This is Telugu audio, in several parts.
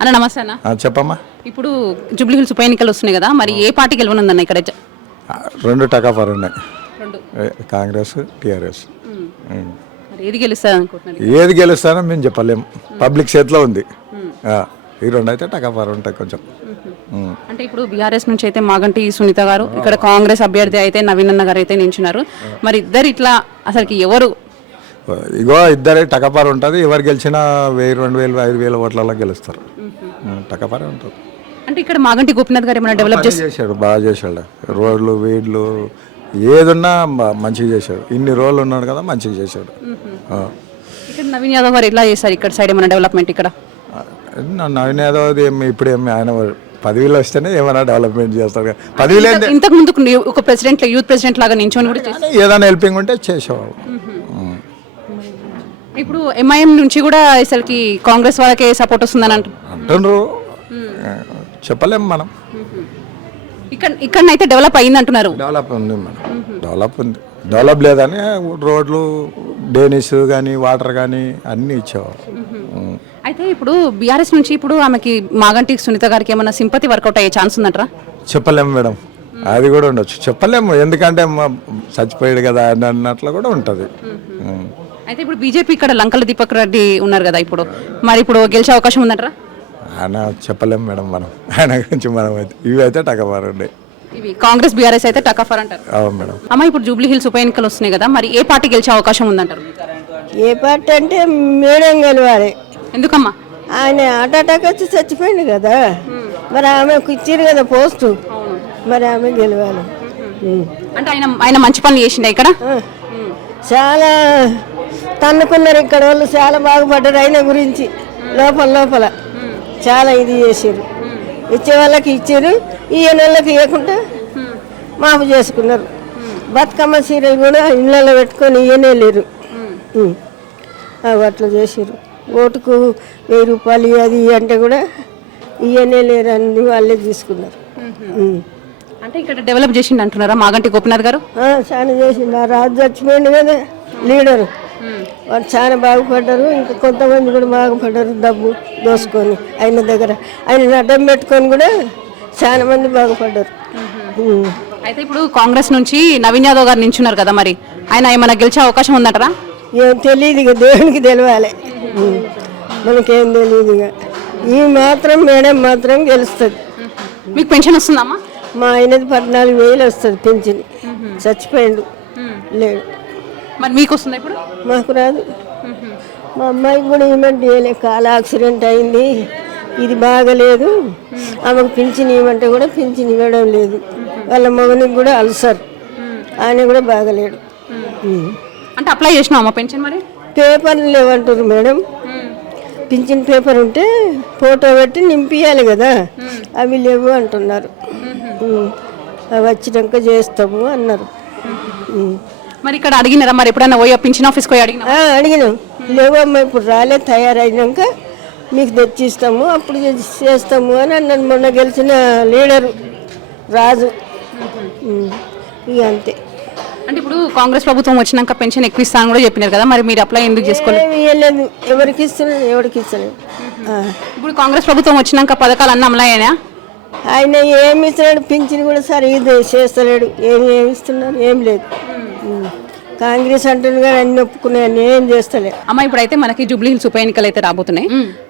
అన్న నమస్తే అన్న. చెప్పమ్మా. ఇప్పుడు జూబ్లీ హిల్స్ ఉప ఎన్నికలు వస్తున్నాయి కదా, మరి ఏ పార్టీ గెలవనుందన్న ఇక్కడ? రెండు టకాఫర్ ఉన్నాయి, రెండు కాంగ్రెస్ టీఆర్ఎస్. మరి ఏది గెలుస్తుంది అనుకుంటున్నారు? ఏది గెలుస్తానో మేము చెప్పలేము, పబ్లిక్ చేతిలో ఉంది. ఈ రెండు అయితే టకాఫర్ ఉంటాయి కొంచెం. అంటే ఇప్పుడు బీఆర్ఎస్ నుంచి అయితే మాగంటి సునీత గారు, ఇక్కడ కాంగ్రెస్ అభ్యర్థి అయితే నవీన్ అన్న గారు అయితే నించున్నారు. మరి ఇద్దరు ఇట్లా అసలుకి ఎవరు? ఇగో ఇద్దరే టకాఫర్ ఉంటుంది. ఎవరు గెలిచినా 1000, 2000, 5000 ఓట్లలో గెలుస్తారు. టకాఫరే ఉంటుంది. అంటే ఇక్కడ మాగంటి గోపీనాథ్ గారు ఏమైనా డెవలప్ చేశాడు, బాగా చేశాడు. రోడ్లు వీడ్లు ఏదున్నా మంచిగా చేశాడు. ఇన్ని రోజులు ఉన్నాడు కదా, మంచిగా చేశాడు. ఇక్కడ నవీన్ యాదవ్ గారు ఎట్లా చేశారు ఇక్కడ సైడ్ ఏమైనా డెవలప్మెంట్? ఇక్కడ నవీన్ యాదవ్ ఇప్పుడు ఆయన పదవిలో వస్తేనే ఏమైనా డెవలప్మెంట్ చేస్తారు. పదవిలో ఇంతకు ముందు ఒక ప్రెసిడెంట్, యూత్ ప్రెసిడెంట్ లాగా నించొని కూడా ఏదైనా హెల్పింగ్ ఉంటే చేసేవాళ్ళు. ఇప్పుడు ఎంఐఎం నుంచి కూడా అసలుకి కాంగ్రెస్ వాళ్ళకే సపోర్ట్ వస్తుందని అంటున్నారు. చెప్పలేము మనం. ఇక్కడనైతే డెవలప్ అయింది అంటున్నారు. డెవలప్ ఉంది మేడం, డెవలప్ ఉంది. డెవలప్ లేదని రోడ్లు, డ్రైనేజ్ కానీ వాటర్ కానీ అన్నీ ఇచ్చేవారు. అయితే ఇప్పుడు బీఆర్ఎస్ నుంచి ఇప్పుడు ఆమెకి మాగంటి సునీత గారికి ఏమైనా సింపతి వర్కౌట్ అయ్యే ఛాన్స్ ఉందంటారా? చెప్పలేము మేడం, అది కూడా ఉండొచ్చు. చెప్పలేము, ఎందుకంటే చచ్చిపోయాడు కదా అని అన్నట్లు కూడా ఉంటుంది. అయితే ఇప్పుడు బీజేపీ ఇక్కడ లంకల దీపక్ రెడ్డి ఉన్నారు కదా, ఇప్పుడు మరి ఇప్పుడు గెలిచే అవకాశం ఉందంటారా? ఆయన చెప్పలేము మేడం, మనం ఆయన గురించి మనం అయితే ఇవి అయితే టకఫర్ ఉన్నాయి. ఇవి కాంగ్రెస్ బీఆర్ఎస్ అయితే టకఫర్ అంటారు. అవును మేడం. అమ్మ ఇప్పుడు జూబ్లీ హిల్స్ ఉప ఎన్నికలు వస్తున్నాయి కదా, మరి ఏ పార్టీ గెలిచే అవకాశం ఉందంటారు? ఏ పార్టీ అంటే మేడం గెలవాలి. ఎందుకమ్మా? ఆయన అటాక్ వచ్చి చచ్చిపోయింది కదా, మరి ఆమెకు ఇచ్చారు కదా పోస్టు, మరి ఆమె గెలవాలి. అంటే ఆయన మంచి పనులు చేసిండే ఇక్కడ చాలా తన్నుకున్నారు ఇక్కడ వాళ్ళు, చాలా బాగుపడ్డారు ఆయన గురించి. లోపల చాలా ఇది చేసారు. ఇచ్చే వాళ్ళకి ఇచ్చారు, ఈ నెలలకు ఇవ్వకుండా మాఫ్ చేసుకున్నారు. బతుకమ్మ చీరలు కూడా ఇళ్ళలో పెట్టుకొని ఇయ్యనే లేరు, అట్లా చేసారు. ఓటుకు 1000 రూపాయలు అది అంటే కూడా ఇయ్యనే లేరు, అన్ని వాళ్ళే తీసుకున్నారు. అంటే ఇక్కడ డెవలప్ చేసిండు అంటున్నారా మాగంటి గోపీనాథ్ గారు? చాలా చేసిండు. ఆ రాజు చచ్చిపోయింది కదా లీడరు, వాళ్ళు చాలా బాగుపడ్డారు. ఇంకా కొంతమంది కూడా బాగుపడ్డారు, డబ్బు దోసుకొని ఆయన దగ్గర. ఆయన అడ్డం పెట్టుకొని కూడా చాలా మంది బాగుపడ్డారు. అయితే ఇప్పుడు కాంగ్రెస్ నుంచి నవీన్ యాదవ్ గారు నించున్నారు కదా, మరి ఆయన ఏమైనా గెలిచే అవకాశం ఉందంటారా? ఏం తెలియదు, ఇక దేవునికి తెలియాలి, మనకేం తెలియదు. ఇక ఈ మాత్రం మేడం మాత్రం గెలుస్తుంది. మీకు పెన్షన్ వస్తుందమ్మా? మా ఆయనది 14,000 వస్తుంది పెన్షన్. చచ్చిపోయిండు, లేడు. మరి మీకు వస్తుందా ఇప్పుడు? మాకు రాదు. మా అమ్మాయికి కూడా ఇవ్వమంటే ఇవ్వలే, కాలు యాక్సిడెంట్ అయింది, ఇది బాగలేదు, ఆమెకు పింఛన్ ఇవ్వమంటే కూడా పింఛన్ ఇవ్వడం లేదు. వాళ్ళ మగనికి కూడా అల్సర్, ఆయన కూడా బాగలేడు. అంటే అప్లై చేసినామా పెన్షన్? మరి పేపర్లు లేవంటారు మేడం. పింఛన్ పేపర్ ఉంటే ఫోటో పెట్టి నింపియాలి కదా, అవి లేవు అంటున్నారు. అవి వచ్చినాక చేస్తాము అన్నారు. మరి ఇక్కడ అడిగినారా? మరి ఎప్పుడైనా పోయి పింఛన్ ఆఫీస్కి పోయి అడిగినాం, లేవమ్మా ఇప్పుడు రాలే, తయారైనాక మీకు తెచ్చిస్తాము, అప్పుడు చేస్తాము అని అన్నాను. మొన్న గెలిచిన లీడరు రాజు. ఇక అంతే. అంటే ఇప్పుడు కాంగ్రెస్ ప్రభుత్వం వచ్చినాక పెన్షన్ ఎక్కువ ఇస్తాను కూడా చెప్పినారు కదా, మరి మీరు అప్లై ఎందుకు చేసుకోలేదు? ఇవ్వలేదు, ఎవరికి ఇస్తున్నారు, ఎవరికి ఇస్తలేదు. ఇప్పుడు కాంగ్రెస్ ప్రభుత్వం వచ్చినాక పథకాలు అన్నీ అమలయ్యాయా? ఆయన ఏమి ఇస్తున్నాడు, పింఛన్ కూడా సరిగ్గా చేస్తలేడు. ఏమి ఇస్తున్నారు, ఏం లేదు. కాంగ్రెస్ అంటుంది కానీ అన్ని ఒప్పుకున్నాయి, అన్ని ఏం చేస్తలే. అమ్మ ఇప్పుడైతే మనకి జూబ్లీ హిల్స్ ఉప ఎన్నికలు అయితే రాబోతున్నాయి.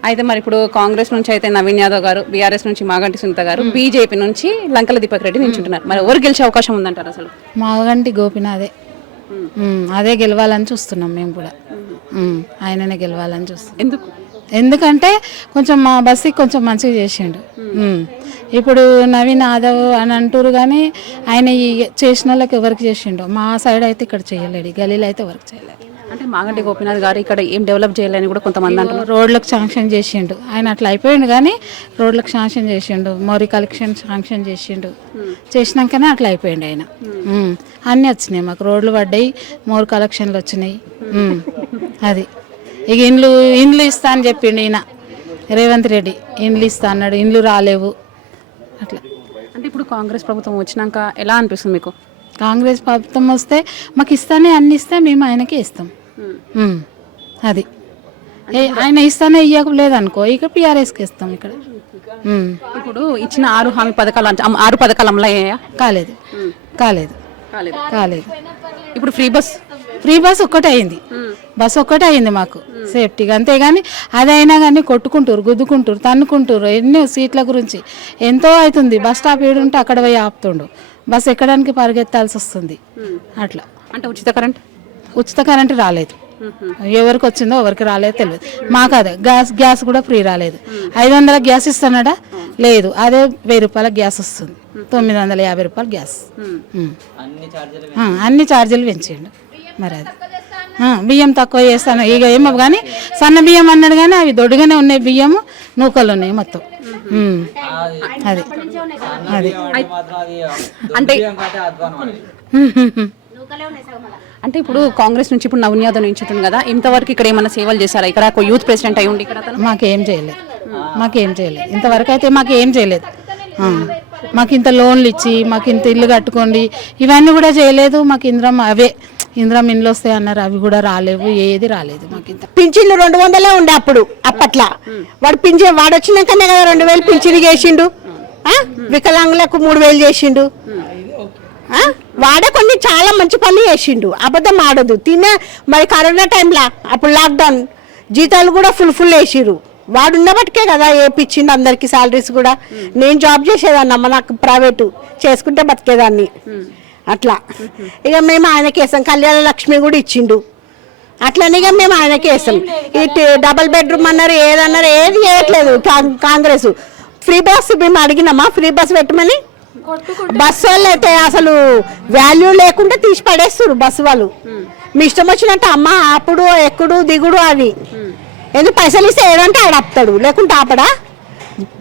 అయితే మరి ఇప్పుడు కాంగ్రెస్ నుంచి అయితే నవీన్ యాదవ్ గారు, బీఆర్ఎస్ నుంచి మాగంటి సునీత గారు, బీజేపీ నుంచి లంకల దీపక్ రెడ్డి నించుంటున్నారు. మరి ఎవరు గెలిచే అవకాశం ఉందంటారు అసలు? మాగంటి గోపీనాథే, అదే గెలవాలని చూస్తున్నాం మేము కూడా. ఆయననే గెలవాలని చూస్తున్నాం. ఎందుకంటే కొంచెం మా బస్సుకి కొంచెం మంచిగా చేసిండు. ఇప్పుడు నవీన్ యాదవ్ అని అంటారు కానీ ఆయన చేసిన వాళ్ళకి ఎవరికి చేసిండు? మా సైడ్ అయితే ఇక్కడ చేయలేడు, గలీలో అయితే ఎవరికి చేయలేదు. అంటే మాగంటి గోపీనాథ్ గారు ఇక్కడ ఏం డెవలప్ చేయాలని కూడా కొంతమంది అంటారు. రోడ్లకు శాంక్షన్ చేసిండు ఆయన, అట్లా అయిపోయిండు కానీ రోడ్లకు శాంక్షన్ చేసిండు, మోరీ కలెక్షన్ శాంక్షన్ చేసిండు. చేసినాకనే అట్లా అయిపోయిండు ఆయన. అన్నీ వచ్చినాయి మాకు, రోడ్లు పడ్డాయి, మోర్ కలెక్షన్లు వచ్చినాయి. అది ఇక ఇండ్లు ఇస్తా అని చెప్పిండు ఈయన రేవంత్ రెడ్డి, ఇండ్లు ఇస్తా అన్నాడు, ఇండ్లు రాలేవు. అట్లా. అంటే ఇప్పుడు కాంగ్రెస్ ప్రభుత్వం వచ్చినాక ఎలా అనిపిస్తుంది మీకు? కాంగ్రెస్ ప్రభుత్వం వస్తే మాకు ఇస్తానే, అన్ని ఇస్తే మేము ఆయనకే ఇస్తాం. అది ఆయన ఇస్తానే ఇవ్వలేదు అనుకో ఇక PRSకి ఇస్తాం ఇక్కడ. ఇప్పుడు ఇచ్చిన 6 హామీ పథకాలు 6 పథకాలు అమలు అయ్యాయా? కాలేదు కాలేదు కాలేదు. ఇప్పుడు ఫ్రీ బస్ ఒక్కటే అయింది, బస్ ఒక్కటే అయింది మాకు సేఫ్టీగా, అంతేగాని అదైనా కానీ కొట్టుకుంటారు, గుద్దుకుంటారు, తన్నుకుంటారు. ఎన్నో సీట్ల గురించి ఎంతో అవుతుంది. బస్ స్టాప్ ఏడుంటే అక్కడ పోయి ఆపుతుండు, బస్ ఎక్కడానికి పరిగెత్తాల్సి వస్తుంది. అట్లా అంటే ఉచిత కరెంట్ రాలేదు, ఎవరికి వచ్చిందో ఎవరికి రాలేదు తెలియదు మాకు. అదే గ్యాస్ కూడా ఫ్రీ రాలేదు. 500 గ్యాస్ ఇస్తున్నాడా? లేదు, అదే 1000 రూపాయల గ్యాస్ వస్తుంది, 950 రూపాయలు గ్యాస్. అన్ని ఛార్జీలు పెంచిండు. మరి అది బియ్యం తక్కువ చేస్తాను ఇక ఏమో కానీ సన్న బియ్యం అన్నాడు కానీ అవి దొడ్డుగానే ఉన్నాయి, బియ్యము నూకలు ఉన్నాయి మొత్తం. అది అది అంటే ఇప్పుడు కాంగ్రెస్ నుంచి ఇప్పుడు నవీన్ యాదవ్ నుంచి ఉంటుంది కదా, ఇంతవరకు ఇక్కడ ఏమైనా సేవలు చేశారా? ఇక్కడ ఒక యూత్ ప్రెసిడెంట్ అయి ఉండి ఇక్కడ మాకేం చేయలేదు ఇంతవరకు అయితే మాకేం చేయలేదు. మాకు ఇంత లోన్లు ఇచ్చి మాకు ఇంత ఇల్లు కట్టుకోండి ఇవన్నీ కూడా చేయలేదు. మాకు ఇంద్రం ఇండ్లు వస్తాయి అన్నారు, అవి కూడా రాలేవు, ఏది రాలేదు మాకు. ఇంత పింఛన్లు 200 ఉండే అప్పట్లో. వాడు వచ్చినాకనే కదా 2000 పింఛన్లు చేసిండు. వికలాంగులకు 3000 చేసిండు. వాడే కొన్ని చాలా మంచి పనులు చేసిండు, అబద్ధం ఆడదు. మరి కరోనా టైంలో అప్పుడు లాక్డౌన్ జీతాలు కూడా ఫుల్ వేసిరు. వాడు ఉన్నప్పటికే కదా వేయించిండు అందరికి సాలరీస్ కూడా. నేను జాబ్ చేసేదాన్ని అమ్మ, నాకు ప్రైవేటు చేసుకుంటే బతికేదాన్ని. అట్లా ఇక మేము ఆయనకి వేసాం. కళ్యాణ లక్ష్మి కూడా ఇచ్చిండు. అట్లనే ఇక మేము ఆయనకి వేసాం. ఈ డబల్ బెడ్రూమ్ అన్నారు, ఏదన్నారు, ఏది చేయట్లేదు కాంగ్రెస్. ఫ్రీ బస్ మేము అడిగినామా ఫ్రీ బస్ పెట్టమని? బస్సు వాళ్ళు అయితే అసలు వాల్యూ లేకుండా తీసి పడేస్తారు బస్సు వాళ్ళు. మీ ఇష్టం వచ్చినట్టు అమ్మ అప్పుడు ఎక్కుడు దిగుడు అని. ఎందుకు పైసలు ఇస్తే ఏదంటే ఆడ ఆపుతాడు, లేకుంటే ఆపడా?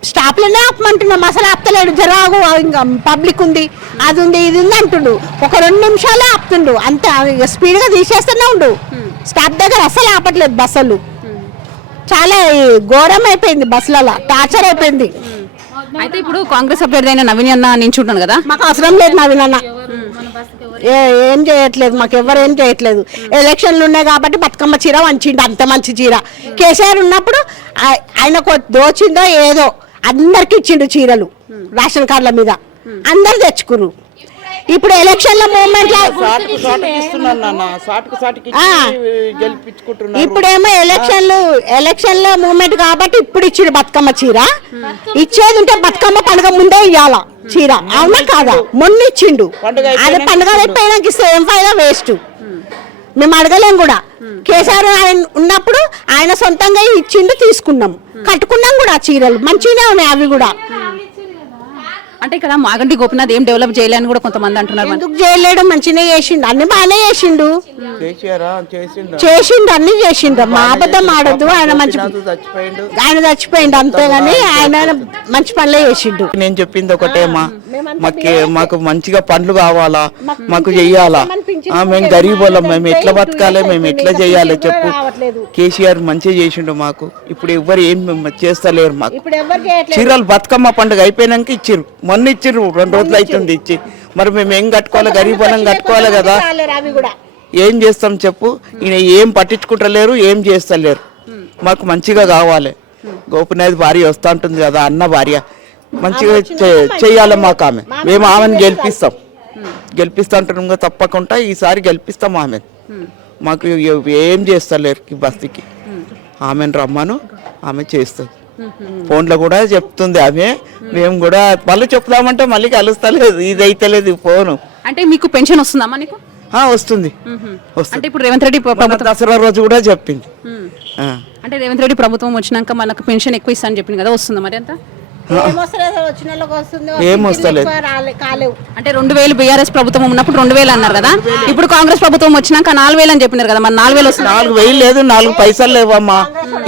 స్టాప్లోనే ఆపమంటున్నాం, అసలు ఆపుతలేడు. జరాగు ఇంకా పబ్లిక్ ఉంది, అది ఉంది, ఇది ఉంది అంటుండు. ఒక 2 నిమిషాలే ఆపుతుండు, అంత స్పీడ్గా తీసేస్తూనే ఉండు. స్టాప్ దగ్గర అసలు ఆపట్లేదు బస్సులు. చాలా ఘోరం అయిపోయింది, బస్సులలో టార్చర్ అయిపోయింది. అయితే ఇప్పుడు కాంగ్రెస్ అభ్యర్థి అయిన నవీన్ అన్న నించుంటాను కదా, మాకు అవసరం లేదు నవీన్ అన్న, ఏం చేయట్లేదు, మాకు ఎవరు ఏం చేయట్లేదు. ఎలక్షన్లు ఉన్నాయి కాబట్టి బతుకమ్మ చీర వంచిండు, అంత మంచి చీర. కేసీఆర్ ఉన్నప్పుడు ఆయనకు దోచిందో ఏదో అందరికి ఇచ్చిండు చీరలు రేషన్ కార్డుల మీద, అందరు తెచ్చుకున్నారు. ఇప్పుడు ఎలక్షన్ల మూమెంట్ ఇప్పుడేమో ఎలక్షన్ల మూమెంట్ కాబట్టి ఇప్పుడు ఇచ్చిండు బతుకమ్మ చీర. ఇచ్చేది ఉంటే బతుకమ్మ పండుగ ముందే ఇవ్వాల చీర, అవునా కాదా? మొన్న ఇచ్చిండు, అదే పండుగ అయిపోయినాక ఇస్తే ఏం ఫైదా? వేస్ట్. మేము అడగలేం కూడా. కేసీఆర్ ఆయన ఉన్నప్పుడు ఆయన సొంతంగా ఇచ్చిండు, తీసుకున్నాం, కట్టుకున్నాం కూడా చీరలు మంచిగానే ఉన్నాయి అవి కూడా. అంటే ఇక్కడ మాగంటి గోపినాథ్ ఏం డెవలప్ చేయలేని కూడా కొంతమంది అంటున్నారు. ఎందుకు చేయలేడు? మంచిగా చేసిండు, అన్ని బాగానే చేసిండు, అన్ని చేసిండు. మా అబద్ధం ఆడద్దు. ఆయన చచ్చిపోయిండు అంతేగాని ఆయన మంచి పనులే చేసిండు. నేను చెప్పింది ఒకటేమా, మాకు మంచిగా పనులు కావాలా, మాకు చెయ్యాలా. మేము గరీబ్ వాళ్ళం, మేము ఎట్లా బతకాలి, మేము ఎట్లా చేయాలి చెప్పు. కేసీఆర్ మంచిగా చేసిండు మాకు. ఇప్పుడు ఎవ్వరు ఏం చేస్తలేరు మాకు. చీరలు బతుకమ్మ పండుగ అయిపోయినాక ఇచ్చిర్రు, మొన్న ఇచ్చిర్రు, 2 రోజులు అవుతుంది ఇచ్చి. మరి మేము ఏం కట్టుకోవాలి? గరీబ్ వాళ్ళం కట్టుకోవాలి కదా. ఏం చేస్తాం చెప్పు. ఈయన ఏం పట్టించుకుంటలేరు, ఏం చేస్తలేరు. మాకు మంచిగా కావాలి. గోపినాథ్ భార్య వస్తా ఉంటుంది కదా, అన్న భార్య మంచిగా చెయ్యాలి మాకు. మేము ఆమెను గెలిపిస్తా అంటున్నాం తప్పకుండా. ఈసారి గెలిపిస్తాం ఆమె. మాకు ఏం చేస్తలేరు ఈ బస్తీకి. ఆమెను రమ్మను, ఆమె చేస్తుంది. ఫోన్లో కూడా చెప్తుంది ఆమె. మేము కూడా మళ్ళీ చెప్తామంటే మళ్ళీ కలుస్తలేదు, ఇది అయితలేదు ఫోను. అంటే మీకు పెన్షన్ వస్తుందమ్మా? నీకు వస్తుంది. అంటే ఇప్పుడు రేవంత్ రెడ్డి దసరా రోజు కూడా చెప్పింది. అంటే రేవంత్ రెడ్డి ప్రభుత్వం వచ్చినాక మనకు పెన్షన్ ఎక్కువ ఇస్తా అని చెప్పింది కదా, వస్తుందా మరి అంతా? ఏమొస్తలేదు. అంటే 2000 బీఆర్ఎస్ ప్రభుత్వం ఉన్నప్పుడు 2000 అన్నారు కదా, ఇప్పుడు కాంగ్రెస్ ప్రభుత్వం వచ్చినాక 4000 అని చెప్పినారు కదా, మరి 4000 వస్తుంది. 4000 లేదు, 4 పైసలు లేవమ్మా,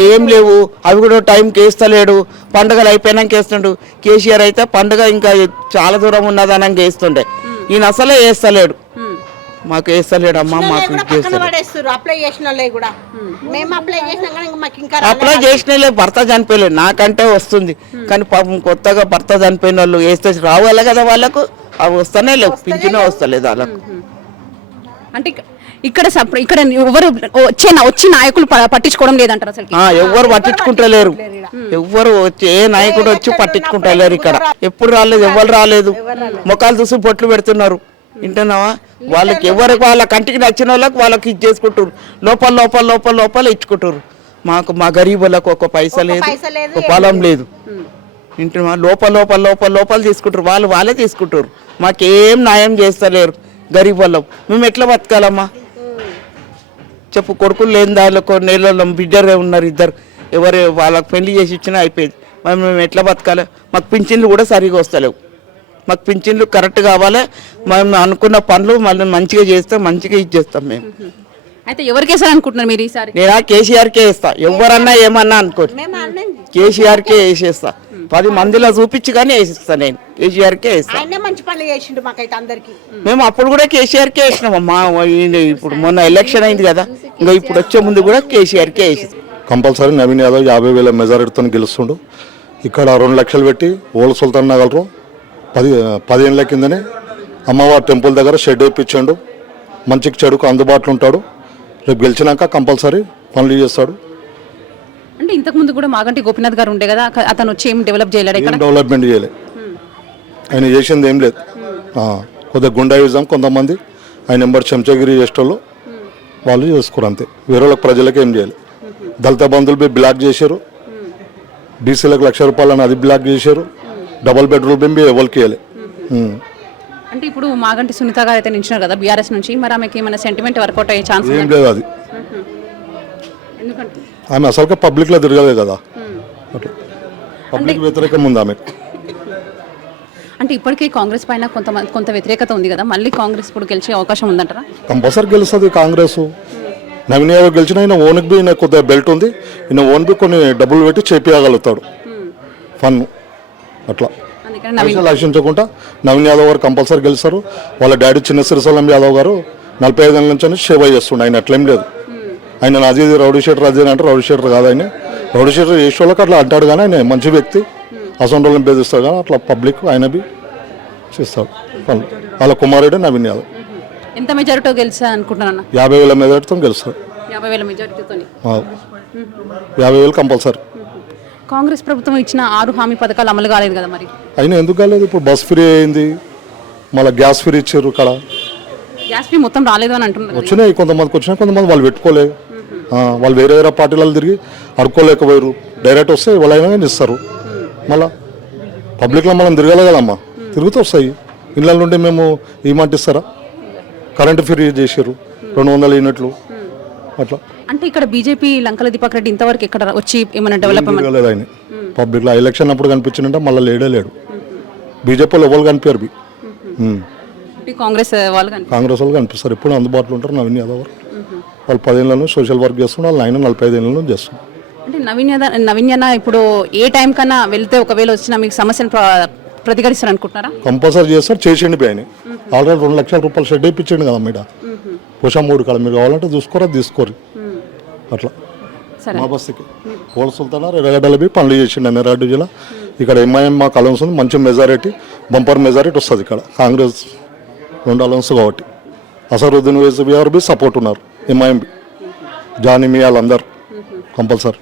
ఏం లేవు. అవి కూడా టైంకి వేస్తలేడు. పండుగలు అయిపోయినాక వేస్తుండు. కేసీఆర్ అయితే పండుగ ఇంకా చాలా దూరం ఉన్నదనంగా వేస్తుండే. ఈయన అసలే వేస్తలేడు, మాకు వేస్తలేడు అమ్మా. మాకు అప్లై చేసిన భర్త చనిపోయలేదు, నాకంటే వస్తుంది. కానీ పాపం కొత్తగా భర్త చనిపోయిన వాళ్ళు వేస్తే రావాలి కదా వాళ్ళకు. అవి వస్తూనే లేవు, పింఛనే వస్తలేదు వాళ్ళకు. అంటే ఇక్కడ ఇక్కడ ఎవరు వచ్చి నాయకులు పట్టించుకోవడం లేదంటారు అసలు. ఎవ్వరు పట్టించుకుంటలేరు, ఎవ్వరు ఏ నాయకుడు వచ్చి పట్టించుకుంటలేరు. ఇక్కడ ఎప్పుడు రాలేదు, ఎవరు రాలేదు. ముఖాలు చూసి బొట్లు పెడుతున్నారు. వింటున్నావా? వాళ్ళకి ఎవరికి వాళ్ళ కంటికి నచ్చిన వాళ్ళకి వాళ్ళకి ఇచ్చేసుకుంటారు. లోపల లోపల లోపల లోపల ఇచ్చుకుంటారు. మా గరీబులకు ఒక పైసా లేదు, ఒక పొలం లేదు. వింటున్నా? లోపల లోపల లోపల లోపల తీసుకుంటారు. వాళ్ళే తీసుకుంటారు. మాకేం న్యాయం చేస్తలేరు. గరీబులం మేము ఎట్లా బతకాలమ్మా చెప్పు? కొడుకులు లేని దానిలో నెలలో బిడ్డరే ఉన్నారు, ఇద్దరు. ఎవరు వాళ్ళకి పెళ్లి చేసి ఇచ్చినా అయిపోయింది. మరి మేము ఎట్లా బతకాలి? మాకు పింఛన్లు కూడా సరిగా వస్తలేవు. మాకు పింఛన్లు కరెక్ట్ కావాలి. మేము అనుకున్న పనులు మళ్ళీ మంచిగా చేస్తాం, మంచిగా ఇచ్చేస్తాం మేము. అయితే ఎవరికి వేసారు అనుకుంటున్నారు మీరు ఈసారి? నేను కేసీఆర్కే వేస్తా. ఎవరన్నా ఏమన్నా అనుకోండి, కేసీఆర్కే వేసేస్తా. 10 మందిలో చూపించి కానీ వేసిస్తా. నేను కేసీఆర్కే వేస్తా. మంచి పనులు చేసిండు మాకైతే అందరికి. మేము అప్పుడు కూడా కేసీఆర్కే వేసినామమ్మా. ఇప్పుడు మొన్న ఎలక్షన్ అయింది కదా, ఇంకా ఇప్పుడు వచ్చే ముందు కూడా కేసీఆర్కే వేసిస్తాం. కంపల్సరీ నవీన్ యాదవ్ 50,000 మెజారిటీతో గెలుస్తుండు. ఇక్కడ 2 లక్షలు పెట్టి ఓల్డ్ సుల్తాన్ నగర్లో 10 ఏళ్ళ కిందనే అమ్మవారి టెంపుల్ దగ్గర షెడ్ వేయించాడు. మంచికి చెడుకు అందుబాటులో ఉంటాడు. రేపు గెలిచినాక కంపల్సరీ పనులు చేస్తాడు. అంటే ఇంతకు ముందు కూడా మాగంటి గోపీనాథ్ గారు ఉండే కదా, అతను వచ్చి ఏం డెవలప్ చేయలేడు ఇక్కడ? డెవలప్మెంట్ చేయలే, ఆయన చేసింది ఏం లేదు. కొద్దిగా గుండాయిజం కొంతమంది ఆయన నెంబర్ చెంచగిరి చేసేటోళ్ళు వాళ్ళు చేసుకోరు అంతే. వేరే వాళ్ళకి ప్రజలకు ఏం చేయలేదు. దళిత బంధువులు బ్లాక్ చేశారు. బీసీలకు ₹1,00,000 అని అది బ్లాక్ చేశారు. డబుల్ బెడ్రూమ్ ఎవరికి వేయలే. అంటే ఇప్పుడు మాగంటి సునీత గారు అయితే నించున్నారు కదా బీఆర్ఎస్ నుంచి, మరి ఆమెకి ఏమైనా సెంటిమెంట్ వర్కౌట్ అయ్యే ఛాన్స్ ఏం లేదు. అది ఎందుకంటే ఆమె అసలుగా పబ్లిక్లో తిరగలేదు కదా, అట్లా పబ్లిక్ వ్యతిరేకం ఉంది ఆమె. అంటే ఇప్పటికీ కాంగ్రెస్ పైన కొంత వ్యతిరేకత ఉంది కదా, మళ్ళీ కాంగ్రెస్ ఇప్పుడు గెలిచే అవకాశం ఉందంటారా? కంపల్సరీ గెలుస్తుంది కాంగ్రెస్. నవీన్ యాదవ్ గెలిచిన ఆయన ఓన్కి బి కొద్దిగా బెల్ట్ ఉంది. ఈయన ఓన్ బి కొన్ని డబ్బులు పెట్టి చేపించగలుగుతాడు ఫన్ అట్లా. ఆశించకుండా నవీన్ యాదవ్ గారు కంపల్సరీ గెలుస్తారు. వాళ్ళ డాడీ చిన్న సిరిసలం యాదవ్ గారు 45 ఏళ్ళ నుంచి సేవ చేస్తుండే. ఆయన అట్లేం లేదు. ఆయన నాది రౌడీ షీటర్ అదే అంటే రౌడీ షీటర్ కాదు. ఆయన రౌడీ షీటర్ చేసే వాళ్ళకి అట్లా అంటాడు, కానీ ఆయన మంచి వ్యక్తి. అసొంటోళ్ళని బెదిరిస్తాడు, కానీ అట్లా పబ్లిక్ ఆయన బి చేస్తాడు. వాళ్ళ కుమారుడే నవీన్ యాదవ్. ఎంత మెజారిటీ గెలిచా అనుకుంటున్నా? 50,000 మెజారిటీతో గెలుస్తాడు. 50,000 మెజారిటీతో 50,000 కంపల్సరీ. కాంగ్రెస్ ప్రభుత్వం ఇచ్చిన 6 హామీ పథకాలు అమలు కాలేదు కదా, మరి అయినా ఎందుకు కాలేదు? ఇప్పుడు బస్ ఫ్రీ అయింది, మళ్ళీ గ్యాస్ ఫ్రీ ఇచ్చారు. ఇక్కడ గ్యాస్ ఫ్రీ మొత్తం రాలేదు అని అంటున్నారు. వచ్చినాయి, కొంతమందికి వచ్చినాయి, కొంతమంది వాళ్ళు పెట్టుకోలేదు. వాళ్ళు వేరే వేరే పార్టీలలో తిరిగి అడుక్కోలేకపోయారు. డైరెక్ట్ వస్తే ఎవరైనా కానీ ఇస్తారు. మళ్ళీ పబ్లిక్లో మనం తిరగాలి కదమ్మా, తిరుగుతూ వస్తాయి. ఇళ్ళ నుండి మేము ఏమంటే ఇస్తారా? కరెంటు ఫ్రీ చేసారు 200 యూనిట్లు అట్లా. అంటే ఇక్కడ బీజేపీ లంకల దీపక్ రెడ్డి ఇంతవరకు ఇక్కడ వచ్చి ఏమైనా డెవలప్మెంట్ లేదు. ఆయన పబ్లిక్లో ఎలక్షన్ అప్పుడు కనిపించిందంటే మళ్ళీ లేడు. బీజేపీలో ఎవరు కనిపించారు. కాంగ్రెస్ వాళ్ళు కనిపిస్తారు. ఎప్పుడు అందుబాటులో ఉంటారు. నవీన్ యాదవ్ గారు వాళ్ళు 10 ఏళ్ళలో సోషల్ వర్క్ చేస్తున్నారు. వాళ్ళు ఆయన 45 ఏళ్ళలో చేస్తున్నారు. అంటే నవీన్ యాదవ్ ఇప్పుడు ఏ టైం కన్నా వెళ్తే ఒకవేళ వచ్చినా మీకు సమస్యను ప్రతిఘటిస్తారు అనుకుంటున్నారా? కంపల్సరీ చేస్తారు. చేసేయండి బి. ఆయన ఆల్రెడీ ₹2,00,000 షెడ్ ఇప్పించండి కదా మీడ పుషా 3 కాడ. మీరు కావాలంటే చూసుకోరా, తీసుకోరు అట్లా. మా బస్సుకి ఓల్డ్ సుల్తాన్ ఎర్రగడ్డల బి పనులు చేసిండు ఎర్రగడ్డ జిల్లా. ఇక్కడ ఎంఐఎం మా అలౌన్స్ ఉంది. మంచి మెజారిటీ, బంపర్ మెజారిటీ వస్తుంది ఇక్కడ. కాంగ్రెస్ 2 అలౌన్స్ కాబట్టి అసరుద్దీన్ ఓవైసీ బి సపోర్ట్ ఉన్నారు. ఎంఐఎం బి జానీ మీ వాళ్ళందరూ కంపల్సరీ.